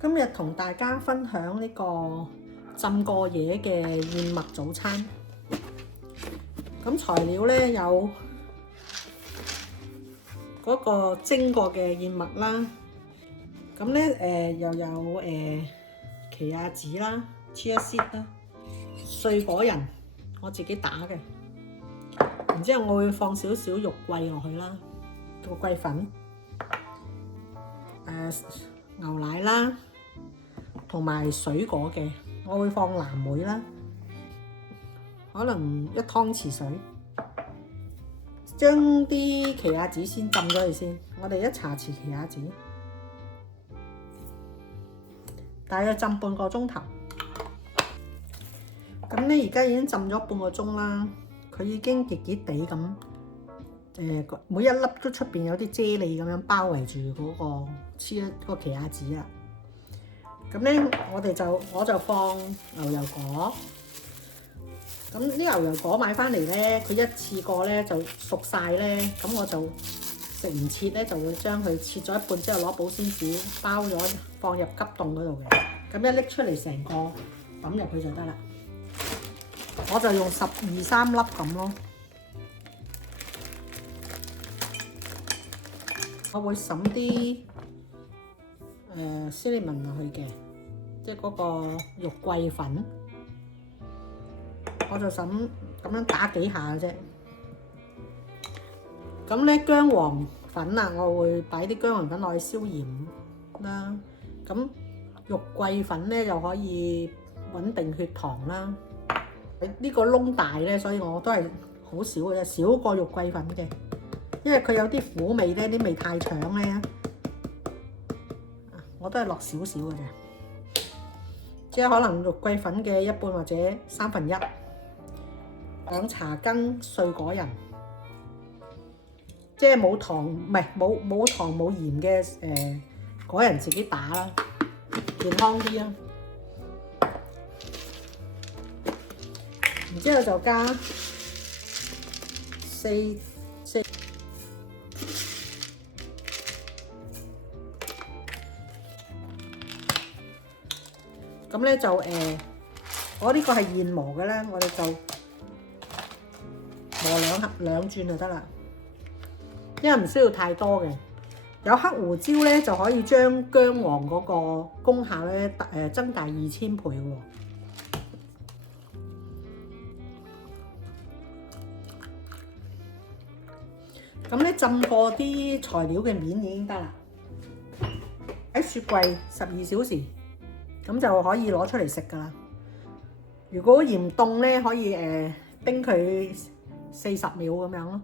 今日同大家分享呢個浸過夜嘅燕麥早餐。咁材料咧有嗰個蒸過嘅燕麥啦，咁咧又有奇亞籽啦、chia seed 啦、碎果仁，我自己打嘅。然之後我會放少少肉桂落去啦，肉桂粉、牛奶啦，同埋水果嘅，我會放藍莓啦，可能1湯匙水。將啲奇亞籽先浸咗佢先，我哋1茶匙奇亞籽，大約浸半個鐘頭。咁咧而家已經浸咗半個鐘啦，佢已經結結地咁，每一粒都出邊有啲啫喱咁樣包圍住嗰個黐個奇亞籽啦。咁咧我就放牛油果。咁啲牛油果買翻嚟咧，佢一次過咧就熟晒咧，咁我就食唔切咧，就會將佢切咗一半之後攞保鮮紙包咗放入急凍嗰度嘅。咁一拎出嚟成個抌入去就得啦。我就用12、13粒咁咯。我會揼啲cinnamon落去嘅，即係嗰個肉桂粉。我就咁樣打幾下嘅啫。咁咧薑黃粉啊，我會擺啲薑黃粉落去消鹽啦。咁肉桂粉咧就可以穩定血糖啦。呢個窿大咧，所以我都係好少嘅啫，少過肉桂粉嘅，因為佢有啲苦味咧，啲味太搶咧，我都係落少少嘅啫，即係可能肉桂粉嘅1半或者1/3。2茶羹碎果仁，即係冇糖，唔係冇糖冇鹽嘅果仁自己打啦，健康啲啊。然之後就加4咁咧就我呢個係現磨嘅咧，我哋就磨兩轉就得啦，因為唔需要太多嘅。有黑胡椒咧，就可以將薑黃嗰個功效咧增大2000倍喎。咁咧浸過啲材料嘅面已經得啦，喺雪櫃12小時，咁就可以攞出嚟食噶啦。如果嫌凍咧，可以冰佢40秒咁樣咯。